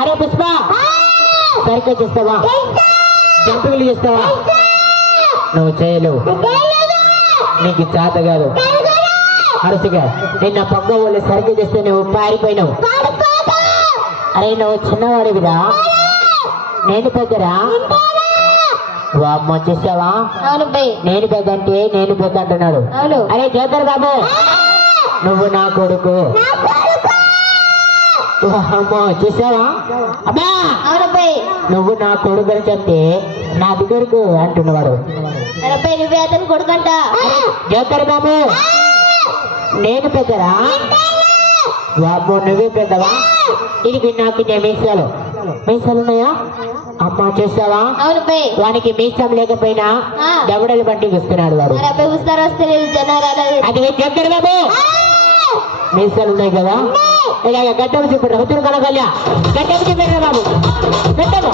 అరే పుష్ప సరిగ్గా చేస్తావా? జంపింగ్లు చేస్తావా? నువ్వు చేయలేవు, నీకు చేత కాదు. అరసిగా నిన్న పక్క వాళ్ళు సరిగ్గా చేస్తే నువ్వు పారిపోయినావు. అరే నువ్వు చిన్నవాడివిరా, నేను పెద్దరా. వామ్మ చేసావా? నేను పెద్ద అంటే నేను పెద్ద అంటున్నాడు. అరే జోకర్ బాబు, నువ్వు నా కొడుకు. అమ్మో చూసావా? అమ్మా నువ్వు నా కొడుకు అని చెప్తే నా దగ్గరకు అంటున్నవాడు. నువ్వే అతను కొడుకంట. జోకర్ బాబు, నేను పెద్దరా? బాబు నువ్వే పెద్దవా? ఇది నాకు మీసాలు ఉన్నాయా? అమ్మ చూసావా? వానికి మీసం లేకపోయినా దవడలు బట్టి వస్తున్నాడు వాడు. అది జోకర్ బాబు, మీసాలు ఉన్నాయి కదా, ఇలాగ గడ్డము చూపెట్టారు. ఉత్తర కనకల్యా గడ్డము చూపెట్టారు బాబు, గడ్డము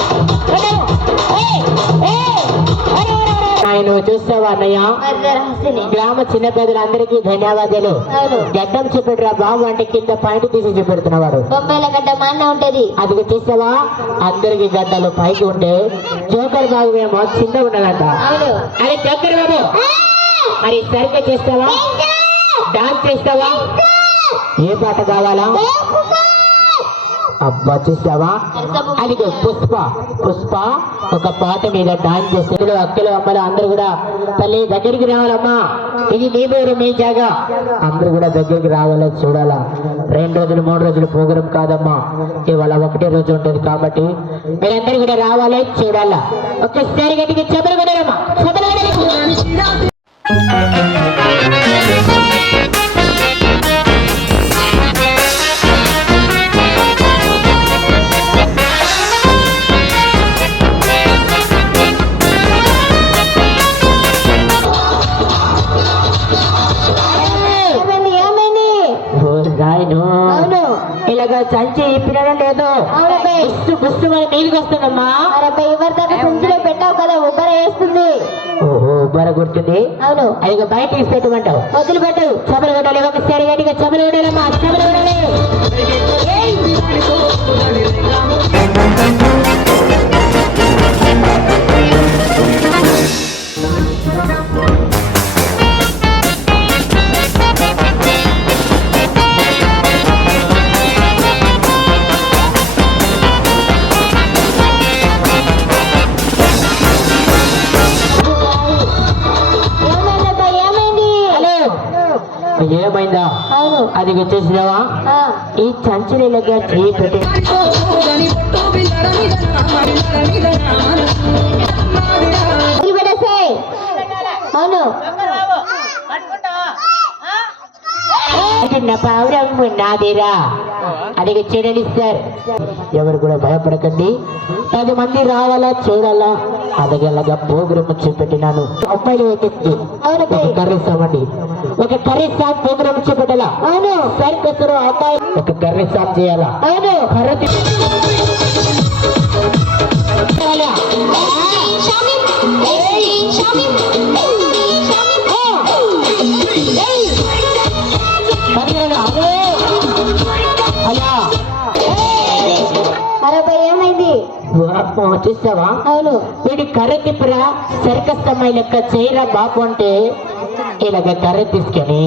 ఆయన చూస్తావా అన్నయ్య? గ్రామ చిన్న పెద్దలందరికీ ధన్యవాదాలు. గడ్డం చూపెట్టరా బాబు అంటే కింద పాయింట్ తీసి చూపెడుతున్నవాడు. బొమ్మాయిల గడ్డ మాన్న ఉంటది. అది చూసావా? అందరికి గడ్డలు పైకి ఉంటే జోకర్ బాబు ఏమో చిన్న ఉన్నదంట. అరే జోకర్ బాబు, మరి సరిగ్గా చేస్తావా? డాన్స్ చేస్తావా? ఏ పాట కావాలా? అబ్బా చూసావా? అది పుష్ప ఒక పాట మీద డాన్స్ చేస్తే అక్కలు అమ్మలు అందరూ కూడా తల్లి దగ్గరికి రావాలమ్మా, ఇది మీ పేరు మీ జాగా, అందరూ కూడా దగ్గరికి రావాలా, చూడాలా. 2 రోజులు 3 రోజులు ప్రోగ్రాం కాదమ్మా, ఇవాళ ఒకటే రోజు ఉంటుంది కాబట్టి మీరందరూ కూడా రావాలి, చూడాలా. ఒక్కసారి గట్టిగా చెబులు కొడారమ్మా, చెబులు కొడాలి. ఇలాగా సంచి ఇప్పినా లేదు, బుస్తు మరి నీళ్ళకి వస్తుందమ్మా. సంచిలో పెట్టావు కదా, ఉబ్బర వేస్తుంది. ఓహో ఉబ్బర గుర్తుంది. అవును, అది బయట తీసి పెట్టమంటావు. వదిలిపెట్టవు. చెమలు కొట్టాలి, ఒకసారి గట్టిగా చెమలు కొట్టాలమ్మా, చెమలు కొట్టాలి. ఏమైందా? అది వచ్చేసినావా? ఈ చంచలేగా చేయి పెట్టి అవును నాదేరా. అది చూడండి సార్, ఎవరు కూడా భయపడకండి, 10 మంది రావాలా, చూడాలా. అదగలగా ప్రోగ్రామ్ చూపెట్టినాను. అమ్మాయిలు ఒక కర్రీస్ అవ్వండి, ఒక కర్రీస్ సాంగ్ ప్రోగ్రామ్ చూపెట్టాలా. అవును సార్ కసరు అమ్మాయి ఒక కర్రీస్ సాంగ్ చేయాలా. అవును ఏమైంది చూసావా? అవును, వీడి కర్ర తిప్పరా, సర్కస్ అమ్మాయి లెక్క చేయరా బాబు అంటే ఇలాగ కర్ర తీసుకొని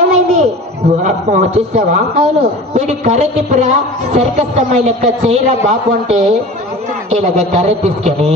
ఏమైంది చూసావా? అవును, వీడి కర్ర తిప్పరా, సర్కస్ అమ్మాయి లెక్క చేయరా బాబు అంటే ఇలాగ కర్ర తీసుకొని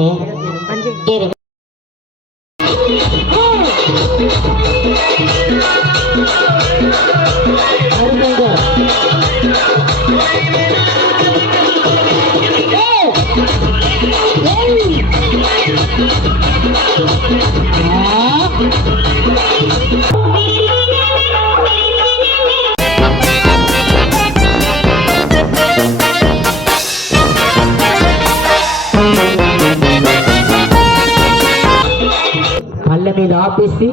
పళ్ళ మీద ఆపేసి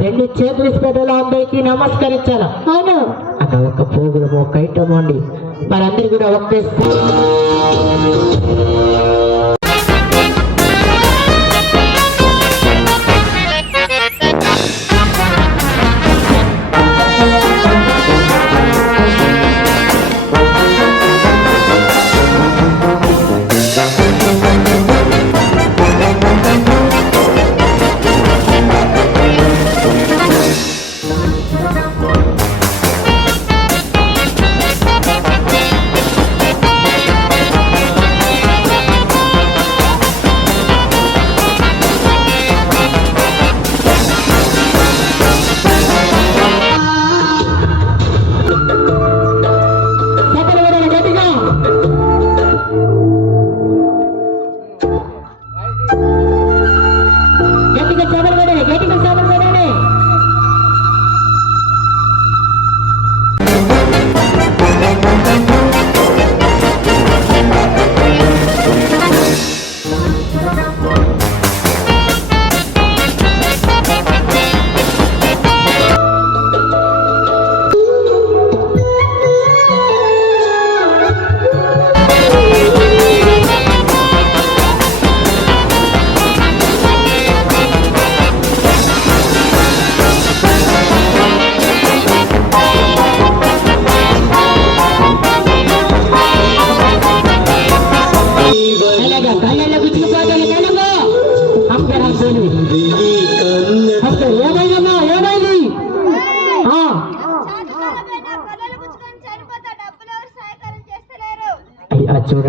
2 చేతులు పెట్టాలి, అందరికీ నమస్కరించాలా. అవును అన్న ఒక ప్రోగ్రామ్ ఒక ఐటమ్ అండి, మనందరూ కూడా ఒకేసారి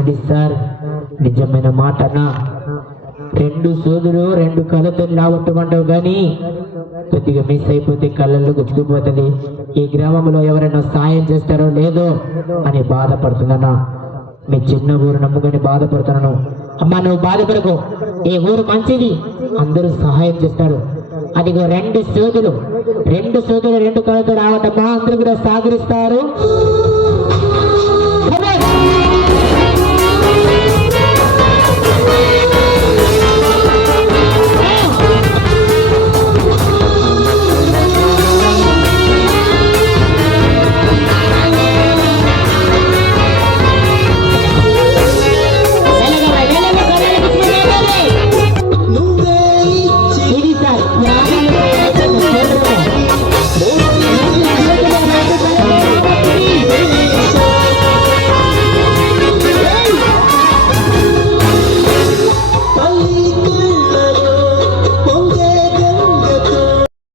అది సార్ నిజమైన మాటనా? 2 సోదులు 2 కళ్ళతో రావట్టమంటావు కానీ కొద్దిగా మిస్ అయిపోతే కళ్ళల్లో గుచ్చుకుపోతుంది. ఈ గ్రామంలో ఎవరైనా సాయం చేస్తారో లేదో అని బాధపడుతున్నానా? మీ చిన్న ఊరు నమ్ముకొని బాధపడుతున్నాను. అమ్మా నువ్వు బాధపడకు, ఈ ఊరు మంచిది, అందరూ సహాయం చేస్తారు. అదిగో 2 సోదులు 2 కళ్ళతో రావటమ్మా, అందరూ కూడా సహకరిస్తారు.